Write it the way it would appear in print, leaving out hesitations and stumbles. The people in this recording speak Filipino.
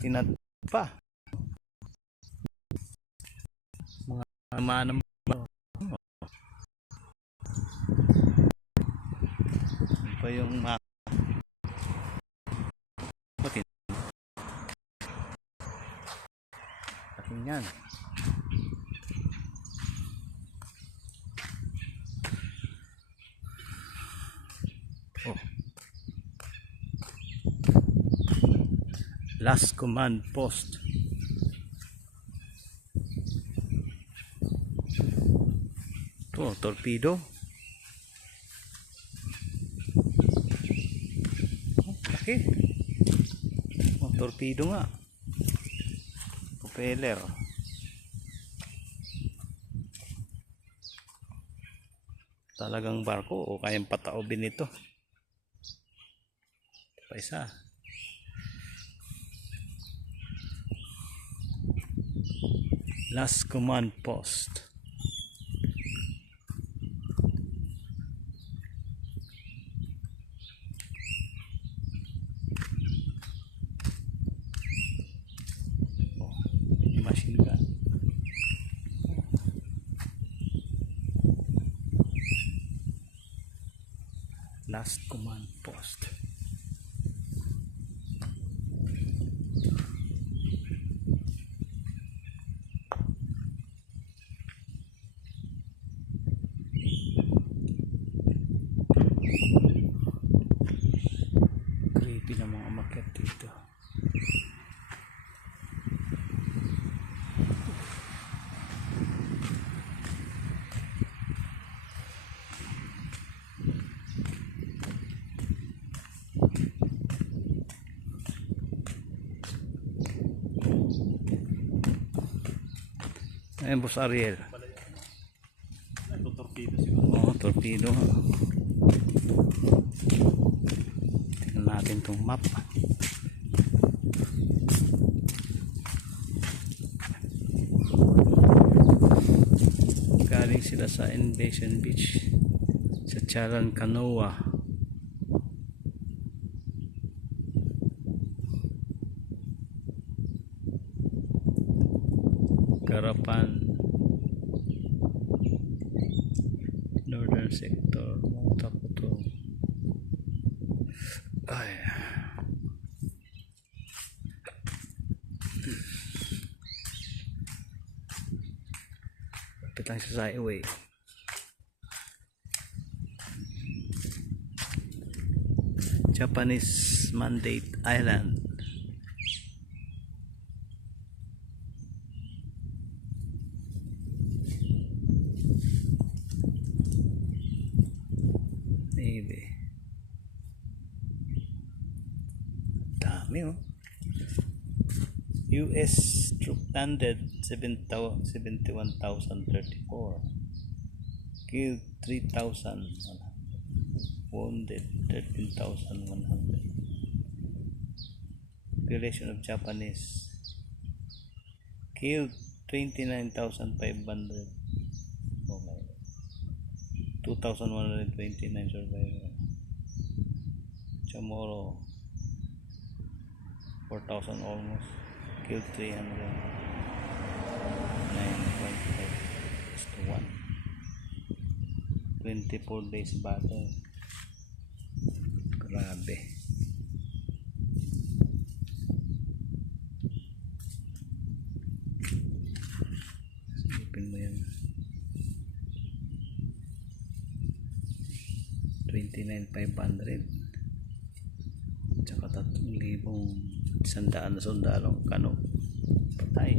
tinat pa. Mga naman pa yung matin. Ating yan. Oh. Last command post. Oh, torpedo. Oh, laki. Oh, torpedo nga. Propeller. Talagang barko o kayang pataobin ito. Pa isa. Last command post. Oh, machine gun. Last command post. Creepy na mga umakyat dito. Ayan, Boss Ariel. Torpedo siguro. Oo, torpedo. Tingnan natin itong map. Galing sila sa Invasion Beach sa Charan Canoa. Garapan Northern Sector Mount Taputo. Ay. Lapit lang sa highway. Japanese Mandate Island. Navy. Dami oh. US troop landed 71,034. Killed 3,100. Wounded 13,100. Population of Japanese killed 29,500. Oh my God. 2,129 survivors. Chamorro 4,000 almost. Killed 300. 9.5:1. 24 days battle. Grabe. Silipin mo yan. 29,500. Tsaka 3,100 na sundalong kano patay.